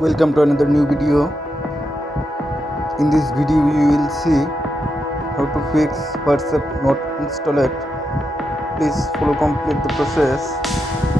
Welcome to another new video. In this video you will see how to fix WhatsApp not installed. Please follow complete the process.